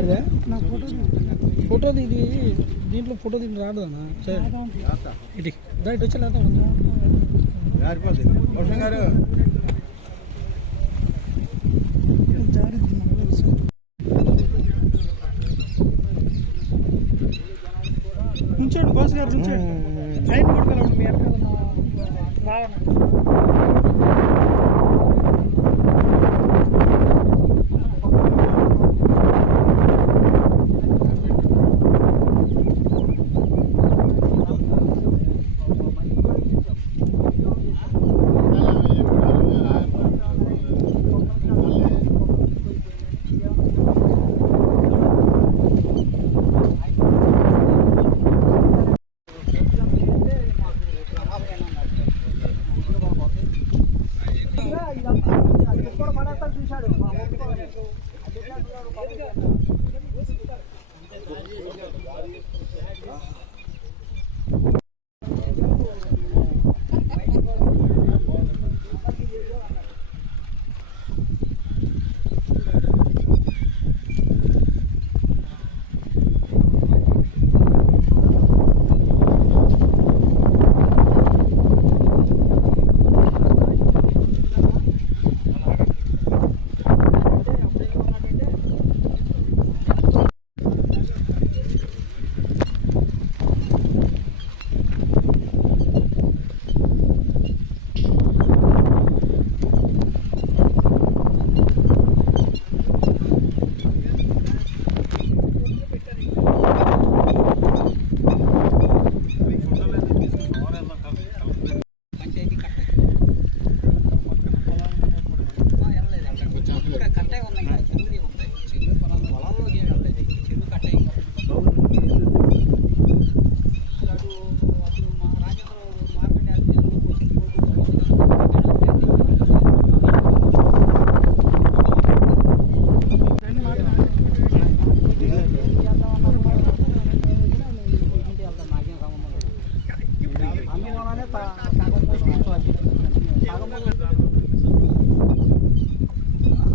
అదే నా ఫోటో ఇది దీంట్లో ఫోటో దీంట్లో రాదు అన్న ఇటు రైట్ వచ్చి లేదా ఉంచండి బాస్ గారు ఉంచండి ఫైన్ కొట్టుకోవాలి మీ వెనకాల రావణ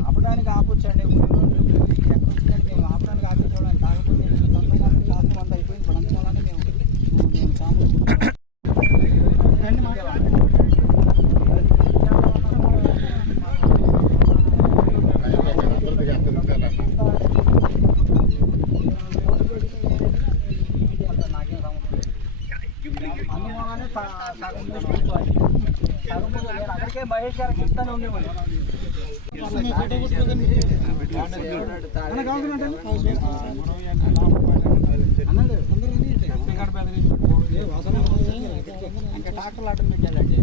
ఆపడానికి ఆపొచ్చండి ఎక్కడ ఆపడానికి ఆపించడం కాకపోతే శాస్త్రం అంతా అయిపోయింది ఇప్పుడు అందువల్లనే మేము సాంగ్ అక్కడికే మహేష్ గారికి ఇస్తానే ఉండేవాళ్ళు ట్రాక్టర్లు ఆటం పెట్టాలండి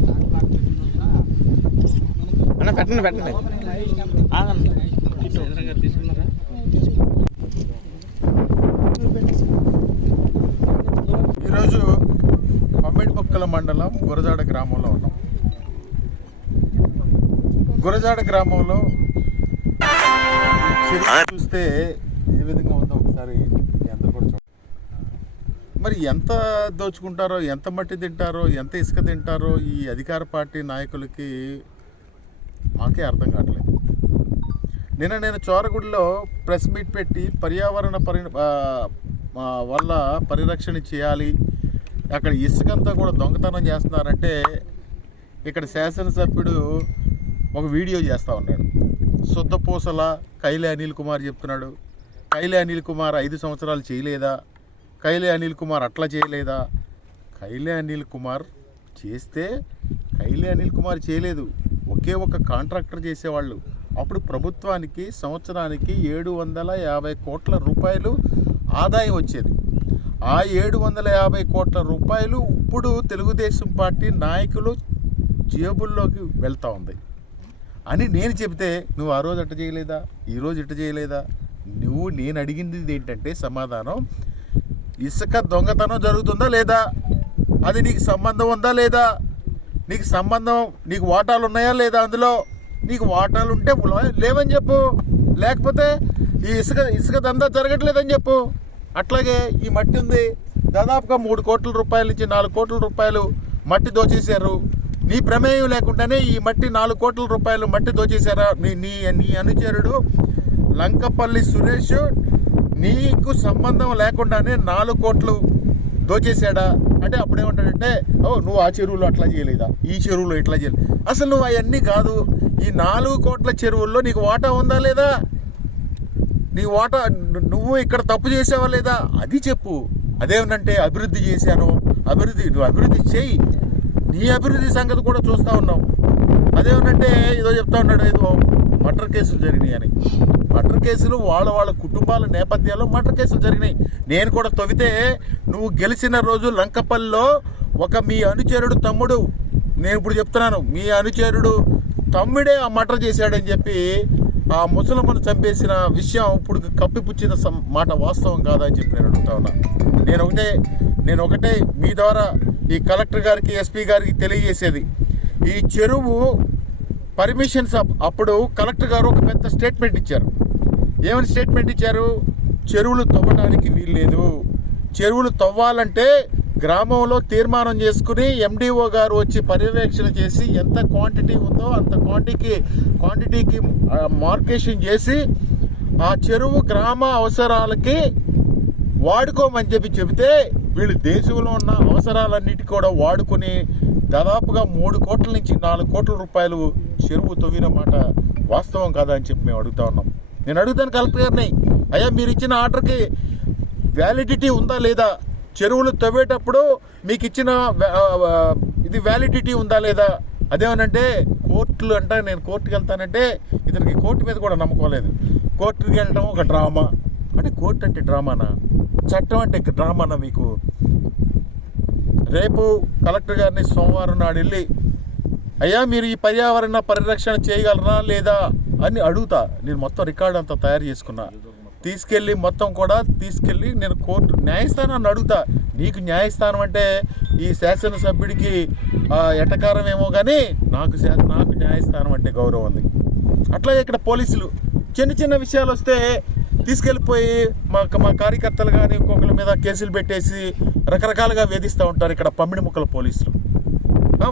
పెట్టండి పెట్టండి తీసుకున్నారా ఈరోజు పమ్మిడిపక్కల మండలం గురజాడ గ్రామంలో ఉన్నాం. గురజాడ గ్రామంలో చూస్తే ఏ విధంగా ఉందో ఒకసారి అందరూ కూడా చూడండి. మరి ఎంత దోచుకుంటారో, ఎంత మట్టి తింటారో, ఎంత ఇసుక తింటారో ఈ అధికార పార్టీ నాయకులకి మాకే అర్థం కావట్లేదు. నిన్న నేను చోరగుడిలో ప్రెస్ మీట్ పెట్టి పర్యావరణ వల్ల పరిరక్షణ చేయాలి, అక్కడ ఇసుకంతా కూడా దొంగతనం చేస్తున్నారంటే ఇక్కడ శాసనసభ్యుడు ఒక వీడియో చేస్తూ ఉన్నాడు. శుద్ధపూసల కైలే అనిల్ కుమార్ చెప్తున్నాడు. కైలే అనిల్ కుమార్ 5 సంవత్సరాలు చేయలేదా, కైలే అనిల్ కుమార్ అట్లా చేయలేదా? కైలే అనిల్ కుమార్ చేస్తే కైలే అనిల్ కుమార్ చేయలేదు, ఒకే ఒక కాంట్రాక్టర్ చేసేవాళ్ళు. అప్పుడు ప్రభుత్వానికి సంవత్సరానికి 750 కోట్ల రూపాయలు ఆదాయం వచ్చేది. ఆ 750 కోట్ల రూపాయలు ఇప్పుడు తెలుగుదేశం పార్టీ నాయకులు జేబుల్లోకి వెళ్తూ ఉంది అని నేను చెబితే నువ్వు ఆ రోజు అట్ట చేయలేదా, ఈరోజు ఇట్ట చేయలేదా? నేను అడిగింది ఏంటంటే సమాధానం, ఇసుక దొంగతనం జరుగుతుందా లేదా, అది నీకు సంబంధం ఉందా లేదా, నీకు సంబంధం, నీకు వాటాలు ఉన్నాయా లేదా, అందులో నీకు వాటాలు ఉంటే లేవని చెప్పు, లేకపోతే ఈ ఇసుక దందా జరగట్లేదని చెప్పు. అట్లాగే ఈ మట్టి ఉంది, దాదాపుగా 3 కోట్ల రూపాయల నుంచి 4 కోట్ల రూపాయలు మట్టి దోచేశారు. నీ ప్రమేయం లేకుండానే ఈ మట్టి 4 కోట్ల రూపాయలు మట్టి దోచేశారా? నీ అనుచరుడు లంకపల్లి సురేష్ నీకు సంబంధం లేకుండానే 4 కోట్లు దోచేశాడా అంటే అప్పుడేమంటాడంటే, ఓ నువ్వు ఆ చెరువులో అట్లా చేయలేదా, ఈ చెరువులో ఇట్లా చేయలేదు. అసలు నువ్వు అవన్నీ కాదు, ఈ 4 కోట్ల చెరువుల్లో నీకు వాటా ఉందా లేదా, నీ వాటా నువ్వు ఇక్కడ తప్పు చేసావా లేదా అది చెప్పు. అదేమనంటే అభివృద్ధి చేశాను, నువ్వు అభివృద్ధి చేయి, నీ అభివృద్ధి సంగతి కూడా చూస్తూ ఉన్నాం. అదేమనంటే ఏదో చెప్తా ఉన్నాడు, ఏదో మర్డర్ కేసులు జరిగినాయి అని. మర్డర్ కేసులు వాళ్ళ కుటుంబాల నేపథ్యంలో మర్డర్ కేసులు జరిగినాయి. నేను కూడా తవ్వితే నువ్వు గెలిచిన రోజు లంకపల్లిలో మీ అనుచరుడు తమ్ముడు, నేను ఇప్పుడు చెప్తున్నాను, మీ అనుచరుడు తమ్ముడే ఆ మర్డర్ చేశాడని చెప్పి ఆ ముసలమ్మను చంపేసిన విషయం ఇప్పుడు కప్పిపుచ్చిన మాట వాస్తవం కాదని చెప్పి నేను అడుగుతా ఉన్నా. నేను ఒకటే మీ ద్వారా ఈ కలెక్టర్ గారికి, ఎస్పీ గారికి తెలియజేసేది, ఈ చెరువు పర్మిషన్స్ అప్పుడు కలెక్టర్ గారు ఒక పెద్ద స్టేట్మెంట్ ఇచ్చారు. ఏమని స్టేట్మెంట్ ఇచ్చారు? చెరువులు తవ్వడానికి వీల్లేదు, చెరువులు తవ్వాలంటే గ్రామంలో తీర్మానం చేసుకుని ఎండిఓ గారు వచ్చి పర్యవేక్షణ చేసి ఎంత క్వాంటిటీ ఉందో అంత క్వాంటిటీకి మార్కేషన్ చేసి ఆ చెరువు గ్రామ అవసరాలకి వాడుకోమని చెబితే వీళ్ళు దేశంలో ఉన్న అవసరాలన్నిటి కూడా వాడుకొని దాదాపుగా 3 కోట్ల నుంచి 4 కోట్ల రూపాయలు చెరువు తవ్విన మాట వాస్తవం కాదా అని చెప్పి మేము అడుగుతా ఉన్నాం. నేను అడుగుతాను కలెక్టర్ గారిని, అయ్యా మీరు ఇచ్చిన ఆర్డర్కి వ్యాలిడిటీ ఉందా లేదా, చెరువులు తవ్వేటప్పుడు మీకు ఇచ్చిన ఇది వ్యాలిడిటీ ఉందా లేదా? అదేమనంటే కోర్టులు అంటే నేను కోర్టుకి వెళ్తానంటే ఇతనికి కోర్టు మీద కూడా నమ్మకం లేదు. కోర్టుకి వెళ్ళడం ఒక డ్రామా అంటే, కోర్టు అంటే డ్రామానా, చట్టం అంటే డ్రామానా మీకు? రేపు కలెక్టర్ గారిని సోమవారం నాడు వెళ్ళి, అయ్యా మీరు ఈ పర్యావరణ పరిరక్షణ చేయగలరా లేదా అని అడుగుతా. నేను మొత్తం రికార్డు అంతా తయారు చేసుకున్నా, తీసుకెళ్ళి నేను కోర్టు న్యాయస్థానాన్ని అడుగుతా. నీకు న్యాయస్థానం అంటే ఈ శాసనసభ్యుడికి ఎటకారం ఏమో కానీ నాకు న్యాయస్థానం అంటే గౌరవం ఉంది. అట్లాగే ఇక్కడ పోలీసులు చిన్న విషయాలు వస్తే తీసుకెళ్ళిపోయి మా కార్యకర్తలు కానీ ఇంకొకరి మీద కేసులు పెట్టేసి రకరకాలుగా వేధిస్తూ ఉంటారు ఇక్కడ పమ్మిడి ముక్కల పోలీసులు.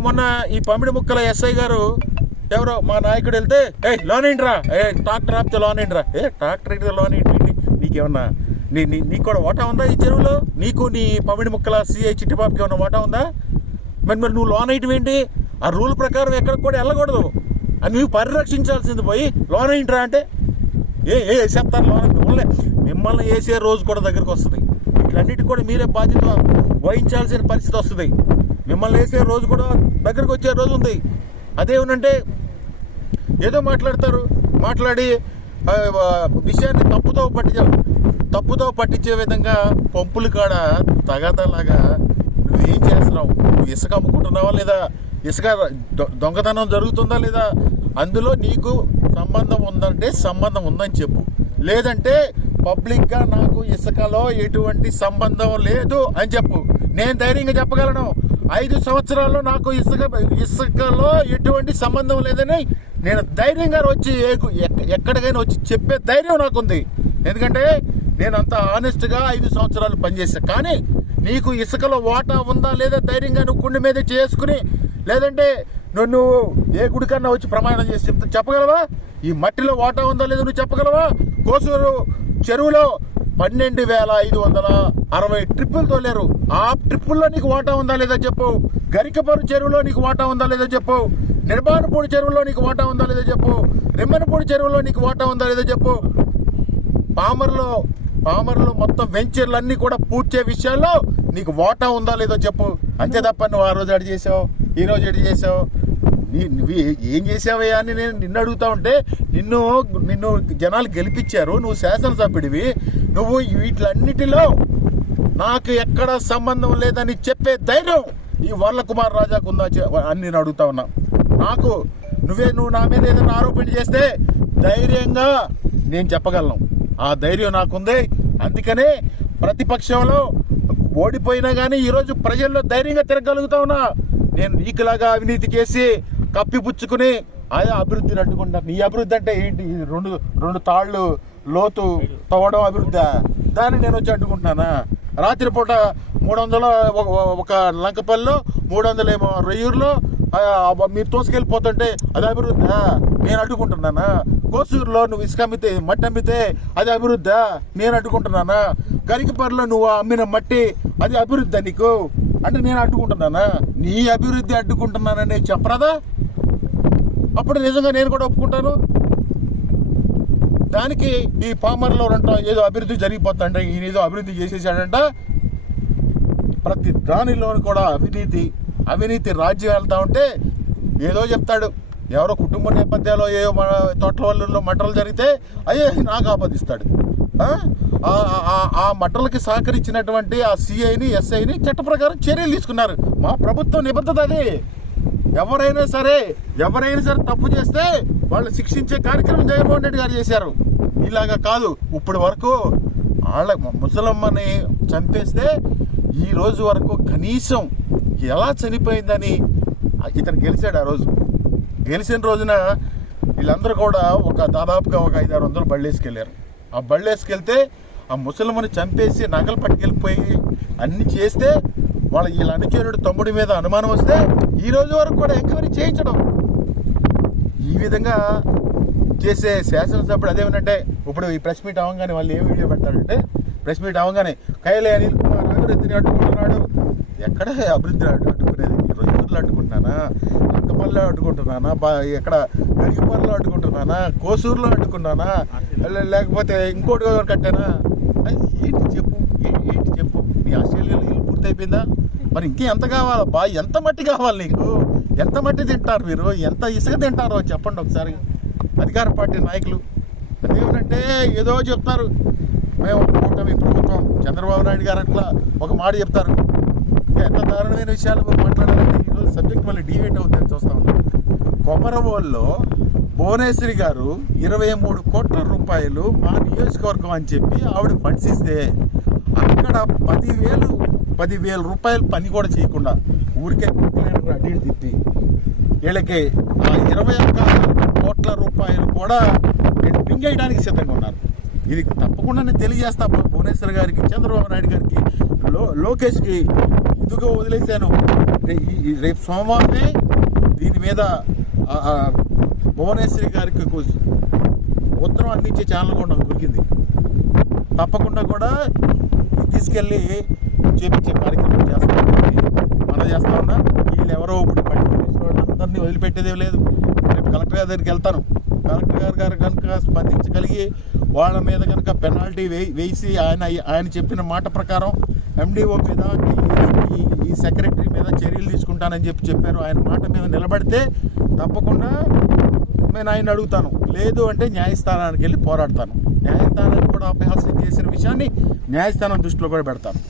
మొన్న ఈ పమ్మిడి ముక్కల ఎస్ఐ గారు ఎవరో మా నాయకుడు వెళ్తే, లోన్ ఏంట్రా, ట్రాక్టర్ ఆపితే లోన్ ఏంట్రా, ట్రాక్టర్ అయితే లోన్ ఏంటి, నీకేమన్నా నీకు కూడా వాటా ఉందా ఈ చెరువులో? నీకు నీ పమ్మిడి ముక్కల సిఐ చిట్టిబాబుకి ఏమన్నా వాటా ఉందా? మరి నువ్వు లోన్ వేయటం ఏంటి? ఆ రూల్ ప్రకారం ఎక్కడికి కూడా వెళ్ళకూడదు, అది నువ్వు పరిరక్షించాల్సింది పోయి లోన్ ఏంట్రా అంటే వేసేస్తారు లోన్. మిమ్మల్ని వేసే రోజు కూడా దగ్గరికి వస్తుంది. ఇట్లన్నిటికి కూడా మీరే బాధ్యత వహించాల్సిన పరిస్థితి వస్తుంది. మిమ్మల్ని వేసే రోజు కూడా దగ్గరికి వచ్చే రోజు ఉంది. అదేమనంటే ఏదో మాట్లాడి విషయాన్ని తప్పుతో పట్టించే విధంగా పంపులు కాడ తగాదాలాగా నువ్వేం చేస్తున్నావు? నువ్వు ఇసుక అమ్ముకుంటున్నావా లేదా, ఇసుక దొంగతనం జరుగుతుందా లేదా, అందులో నీకు సంబంధం ఉందంటే సంబంధం ఉందని చెప్పు, లేదంటే పబ్లిక్గా నాకు ఇసుకలో ఎటువంటి సంబంధం లేదు అని చెప్పు. నేను ధైర్యంగా చెప్పగలను, 5 సంవత్సరాల్లో నాకు ఇసుకలో ఎటువంటి సంబంధం లేదని నేను ధైర్యంగా వచ్చి ఎక్కడికైనా వచ్చి చెప్పే ధైర్యం నాకుంది. ఎందుకంటే నేను అంత ఆనెస్ట్గా 5 సంవత్సరాలు పనిచేసా. కానీ నీకు ఇసుకలో వాటా ఉందా లేదా ధైర్యంగా నువ్వు గుండె మీద చేసుకుని, లేదంటే నువ్వు ఏ గుడికన్నా వచ్చి ప్రమాణం చేసి చెప్పగలవా? ఈ మట్టిలో వాటా ఉందా లేదో నువ్వు చెప్పగలవా? కోసూరు చెరువులో 12,560 ట్రిప్పులు తోలేరు. ఆ ట్రిప్పుల్లో నీకు వాటా ఉందా లేదా చెప్పు. గరికపరు చెరువులో నీకు వాటా ఉందా లేదా చెప్పు. నిర్మాణపూడి చెరువులో నీకు వాటా ఉందా లేదా చెప్పు. రెమ్మనపూడి చెరువులో నీకు వాటా ఉందా లేదా చెప్పు. పామర్లో మొత్తం వెంచర్లన్నీ కూడా పూడ్చే విషయాల్లో నీకు వాటా ఉందా లేదో చెప్పు. అంతే తప్ప నువ్వు ఆ రోజు అడి చేసావు, ఈ రోజు ఎడి చేసావు, నువ్వు ఏం చేసావయ్యా అని నేను నిన్ను అడుగుతా ఉంటే నిన్ను జనాలు గెలిపించారు. నువ్వు శాసనసభ్యుడివి. నువ్వు వీటిలన్నిటిలో నాకు ఎక్కడ సంబంధం లేదని చెప్పే ధైర్యం ఈ వర్ల కుమార్ రాజాకు ఉందా అని నేను అడుగుతా ఉన్నా. నువ్వు నా మీద ఏదైనా ఆరోపణ చేస్తే ధైర్యంగా నేను చెప్పగలను. ఆ ధైర్యం నాకుంది. అందుకనే ప్రతిపక్షంలో ఓడిపోయినా కానీ ఈరోజు ప్రజల్లో ధైర్యంగా తిరగలుగుతా ఉన్నా. నేను నీకులాగా అవినీతి చేసి కప్పిపుచ్చుకుని అదే అభివృద్ధిని అడ్డుకుంటాను. నీ అభివృద్ధి అంటే ఏంటి? రెండు తాళ్ళు లోతు తవ్వడం అభివృద్ధి? దాన్ని నేను వచ్చి అడ్డుకుంటున్నానా? రాత్రిపూట 300 ఒక లంకపల్లిలో 300 ఏమో రొయ్యూరులో మీరు తోసుకెళ్ళిపోతుంటే అది అభివృద్ధి? నేను అడ్డుకుంటున్నానా? కోసూరులో నువ్వు ఇసుక అమ్మితే మట్టి అమ్మితే అది అభివృద్ధి? నేను అడ్డుకుంటున్నానా? గరికపల్లిలో నువ్వు అమ్మిన మట్టి అది అభివృద్ధి నీకు అంటే నేను అడ్డుకుంటున్నానా? నీ అభివృద్ధి అడ్డుకుంటున్నానని చెప్పరాదా? అప్పుడు నిజంగా నేను కూడా ఒప్పుకుంటాను. దానికి ఈ పామర్లో ఏదో అభివృద్ధి జరిగిపోతుందంటే ఈయన ఏదో అభివృద్ధి చేసేసాడంట. ప్రతి దానిలోనూ కూడా అవినీతి రాజ్యం వెళ్తా ఉంటే ఏదో చెప్తాడు. ఎవరో కుటుంబ నేపథ్యాల్లో ఏవో మన తోటల వల్ల మటలు జరిగితే అయ్యే నాకు ఆపాదిస్తాడు. ఆ మటలకి సహకరించినటువంటి ఆ సిఐని ఎస్ఐని చట్ట ప్రకారం చర్యలు తీసుకున్నారు. మా ప్రభుత్వం నిబద్ధత అది. ఎవరైనా సరే తప్పు చేస్తే వాళ్ళు శిక్షించే కార్యక్రమం జగన్మోహన్ రెడ్డి గారు చేశారు. ఇలాగా కాదు. ఇప్పటి వరకు వాళ్ళ ముసలమ్మని చంపేస్తే ఈ రోజు వరకు కనీసం ఎలా చనిపోయిందని ఇతను గెలిచాడు. ఆ రోజు గెలిచిన రోజున వీళ్ళందరూ కూడా దాదాపుగా 500-600 బళ్ళేసుకెళ్ళారు. ఆ బళ్ళేసుకెళ్తే ఆ ముసలమ్మని చంపేసి నగలు పట్టుకెళ్ళిపోయి అన్ని చేస్తే వీళ్ళ అనుచరుడు తమ్ముడి మీద అనుమానం వస్తే ఈ రోజు వరకు కూడా ఎంక్వైరీ చేయించడం. ఈ విధంగా చేసే శాసనసభ్యుడు అదేమంటే ఇప్పుడు ఈ ప్రెస్ మీట్ అవ్వగానే వాళ్ళు ఏం వీడియో పెడతారంటే ప్రెస్ మీట్ అవ్వగానే కైలే అనిల్ కుమార్ అభివృద్ధిని అడ్డుకుంటున్నాడు. ఎక్కడ అభివృద్ధిని అడ్డుకునేది? రొయ్యూరులో అడ్డుకుంటున్నానా? లంకపల్లిలో అడ్డుకుంటున్నానా? ఎక్కడ గరికపల్లిలో అడ్డుకుంటున్నానా? కోసూరులో అడ్డుకున్నానా? లేకపోతే ఇంకోటి కట్టానా? ఏంటి చెప్పు. నీ ఆస్ట్రేలియాలో ఇల్లు పూర్తయిపోయిందా? మరి ఇంకెంత కావాలా? ఎంత మట్టి కావాలి నీకు? ఎంత మట్టి తింటారు మీరు? ఎంత ఇసుక తింటారో చెప్పండి ఒకసారి. అధికార పార్టీ నాయకులు అదేమిటంటే ఏదో చెప్తారు. మేము కూటమి ప్రభుత్వం, చంద్రబాబు నాయుడు గారు అట్లా ఒక మాట చెప్తారు. ఎంత దారుణమైన విషయాలు మాట్లాడాలంటే ఈరోజు సబ్జెక్ట్ మళ్ళీ డివేట్ అవుతుందని చూస్తా ఉన్నాం. కొమరవోల్లో భువనేశ్వరి గారు 23 కోట్ల రూపాయలు మా నియోజకవర్గం అని చెప్పి ఆవిడ ఫండ్స్ ఇస్తే అక్కడ 10,000 రూపాయలు పని కూడా చేయకుండా ఊరికే అడ్డీ తిట్టి వీళ్ళకి 21 కోట్ల రూపాయలు కూడా మింగేయడానికి సిద్ధంగా ఉన్నారు. ఇది తప్పకుండా నేను తెలియజేస్తా భువనేశ్వర్ గారికి, చంద్రబాబు నాయుడు గారికి, లోకేష్కి. ఇదిగో వదిలేశాను. రేపు సోమవారమే దీని మీద భువనేశ్వరి గారికి ఉత్తరం అందించే ఛానల్ కూడా నాకు దొరికింది. తప్పకుండా కూడా తీసుకెళ్ళి చేపించే కార్యక్రమం చేస్తామని మనం చేస్తా ఉన్నా. వీళ్ళు ఎవరో ఇప్పుడు వాళ్ళందరినీ వదిలిపెట్టేదే లేదు. రేపు కలెక్టర్ గారి దగ్గరికి వెళ్తాను. కలెక్టర్ గారు కనుక స్పందించగలిగి వాళ్ళ మీద కనుక పెనాల్టీ వేసి ఆయన చెప్పిన మాట ప్రకారం ఎండిఓ మీద ఈ సెక్రటరీ మీద చర్యలు తీసుకుంటానని చెప్పారు. ఆయన మాట మీద నిలబడితే తప్పకుండా నేను ఆయన అడుగుతాను. లేదు అంటే న్యాయస్థానానికి వెళ్ళి పోరాడతాను. న్యాయస్థానాన్ని కూడా అపహాస్యం చేసిన విషయాన్ని న్యాయస్థానం దృష్టిలో కూడా పెడతాను.